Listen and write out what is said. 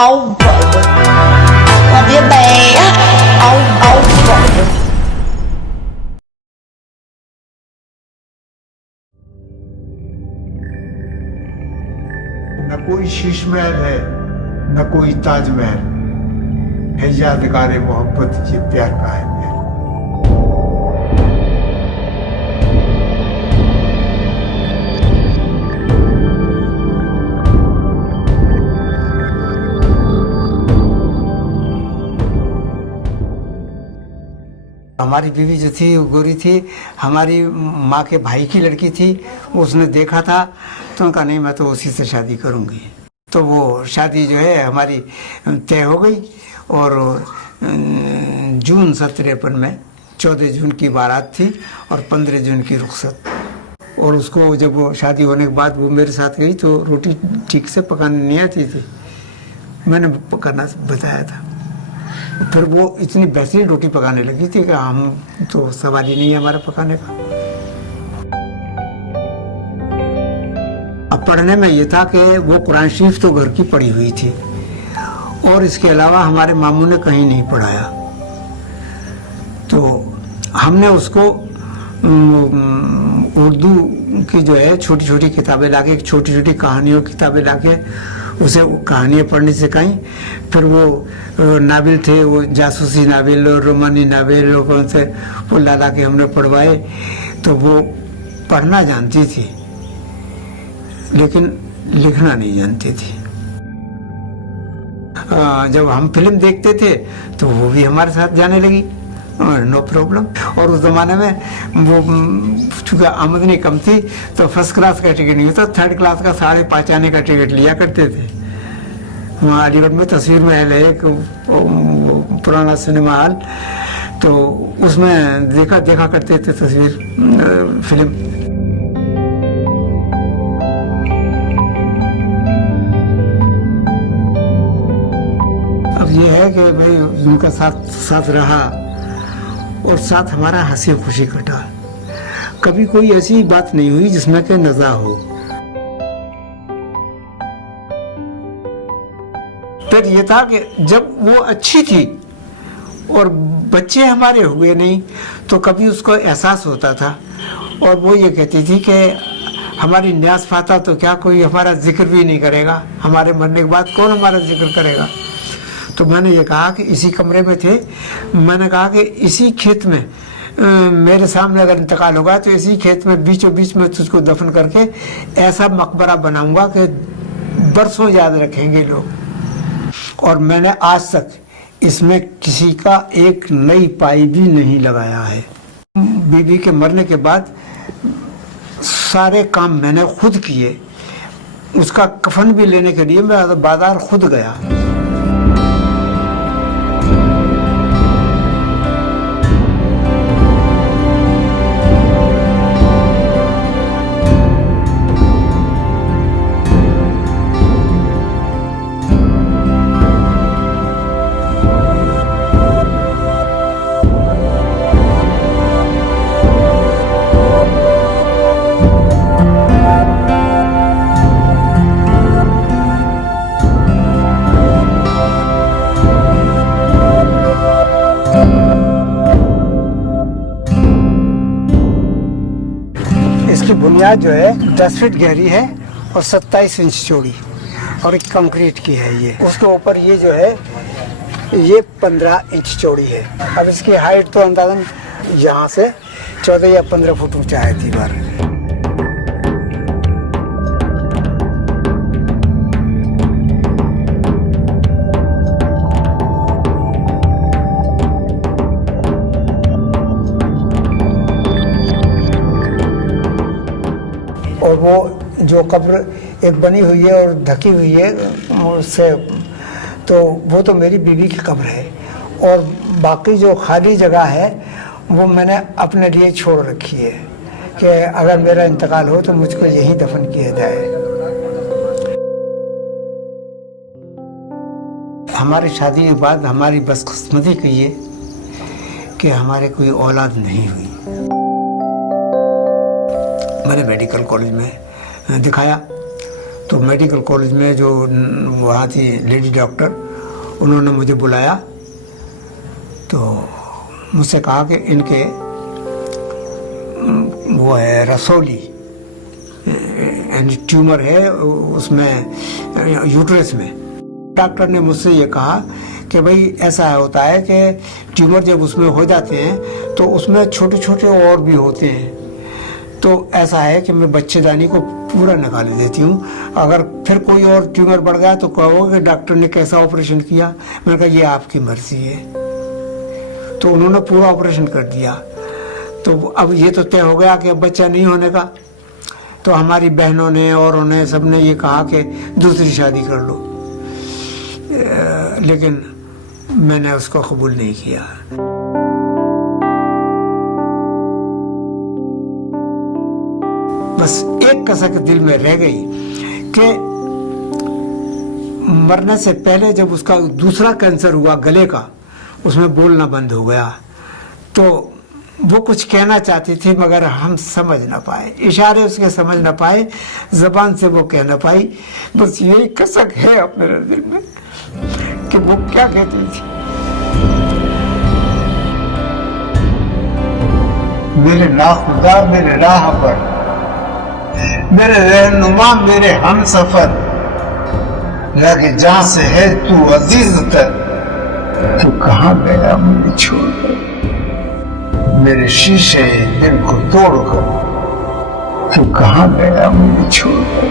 ông vợ là đứa bé ông vợ न कोई शीश महल है न कोई ताजमहल है, यादगार मोहब्बत ये प्यार का है मेरा। हमारी बीवी जो थी वो गोरी थी, हमारी माँ के भाई की लड़की थी। उसने देखा था तो उनका नहीं, मैं तो उसी से शादी करूँगी। तो वो शादी जो है हमारी तय हो गई और जून 1953 में 14 जून की बारात थी और 15 जून की रुखसत। और उसको जब वो शादी होने के बाद वो मेरे साथ गई तो रोटी ठीक से पकाने नहीं आती थी, मैंने पकाना बताया था। फिर वो इतनी बेहतरीन रोटी पकाने लगी थी कि हम तो सवाल ही नहीं है हमारा पकाने का। अब पढ़ने में ये था कि वो कुरान शरीफ तो घर की पढ़ी हुई थी और इसके अलावा हमारे मामू ने कहीं नहीं पढ़ाया। तो हमने उसको उर्दू की जो है छोटी छोटी किताबें लाके, छोटी छोटी कहानियों की किताबें लाके उसे कहानियाँ पढ़नी सिखाई। फिर वो नावल थे, वो जासूसी नावल और रोमानी नावल और कौन से वो ला के हमने पढ़वाए। तो वो पढ़ना जानती थी लेकिन लिखना नहीं जानती थी। जब हम फिल्म देखते थे तो वो भी हमारे साथ जाने लगी, नो प्रॉब्लम। और उस ज़माने में वो चूँकि आमदनी कम थी तो फर्स्ट क्लास का टिकट नहीं होता, थर्ड क्लास का 5.5 आने का टिकट लिया करते थे। वहाँ अलीगढ़ में तस्वीर महल है एक पुराना सिनेमा हॉल, तो उसमें देखा करते थे तस्वीर फिल्म। अब ये है कि भाई उनका साथ रहा और साथ हमारा हंसी खुशी कटा। कभी कोई ऐसी बात नहीं हुई जिसमें कि नज़ा हो। फिर ये था कि जब वो अच्छी थी और बच्चे हमारे हुए नहीं तो कभी उसको एहसास होता था और वो ये कहती थी कि हमारी न्यास फाता तो क्या, कोई हमारा जिक्र भी नहीं करेगा, हमारे मरने के बाद कौन हमारा जिक्र करेगा। तो मैंने ये कहा कि इसी कमरे में थे, मैंने कहा कि इसी खेत में मेरे सामने अगर इंतकाल होगा तो इसी खेत में बीचों बीच में तुझको दफन करके ऐसा मकबरा बनाऊंगा कि बरसों याद रखेंगे लोग। और मैंने आज तक इसमें किसी का एक नई पाई भी नहीं लगाया है। बीवी के मरने के बाद सारे काम मैंने खुद किए। उसका कफन भी लेने के लिए मैं बाजार खुद गया। इसकी बुनियाद जो है 10 फीट गहरी है और 27 इंच चौड़ी और एक कंक्रीट की है ये। उसके ऊपर ये जो है ये 15 इंच चौड़ी है। अब इसकी हाइट तो अंदाजन यहाँ से 14 या 15 फुट ऊंचा है दीवार। और वो जो कब्र एक बनी हुई है और ढकी हुई है उससे, तो वो तो मेरी बीवी की कब्र है। और बाकी जो खाली जगह है वो मैंने अपने लिए छोड़ रखी है कि अगर मेरा इंतकाल हो तो मुझको यहीं दफन किया जाए। हमारी शादी के बाद हमारी बदकिस्मती की ये कि हमारे कोई औलाद नहीं हुई। मैंने मेडिकल कॉलेज में दिखाया तो मेडिकल कॉलेज में जो वहाँ थी लेडी डॉक्टर, उन्होंने मुझे बुलाया, तो मुझसे कहा कि इनके वो है रसौली, यानी ट्यूमर है उसमें यूट्रस में। डॉक्टर ने मुझसे ये कहा कि भाई ऐसा होता है कि ट्यूमर जब उसमें हो जाते हैं तो उसमें छोटे छोटे और भी होते हैं, तो ऐसा है कि मैं बच्चेदानी को पूरा निकाल देती हूँ, अगर फिर कोई और ट्यूमर बढ़ गया तो कहोगे डॉक्टर ने कैसा ऑपरेशन किया। मैंने कहा ये आपकी मर्जी है। तो उन्होंने पूरा ऑपरेशन कर दिया। तो अब ये तो तय हो गया कि अब बच्चा नहीं होने का, तो हमारी बहनों ने और उन्हें सबने ये कहा कि दूसरी शादी कर लो, लेकिन मैंने उसको कबूल नहीं किया। बस एक कसक दिल में रह गई कि मरने से पहले जब उसका दूसरा कैंसर हुआ गले का, उसमें बोलना बंद हो गया, तो वो कुछ कहना चाहती थी मगर हम समझ ना पाए, इशारे उसके समझ ना पाए, जबान से वो कह ना पाई। बस यही कसक है अपने दिल में कि वो क्या कहती थी। मेरे नाखुदा मेरे राह पर, मेरे रहनुमा मेरे हम सफर, लगे जहां से है तू अजीज तर, तू कहाँ गया मुझे छोड़कर, मेरे शीशे दिल को तोड़कर, तू कहाँ गया मुझे छोड़कर।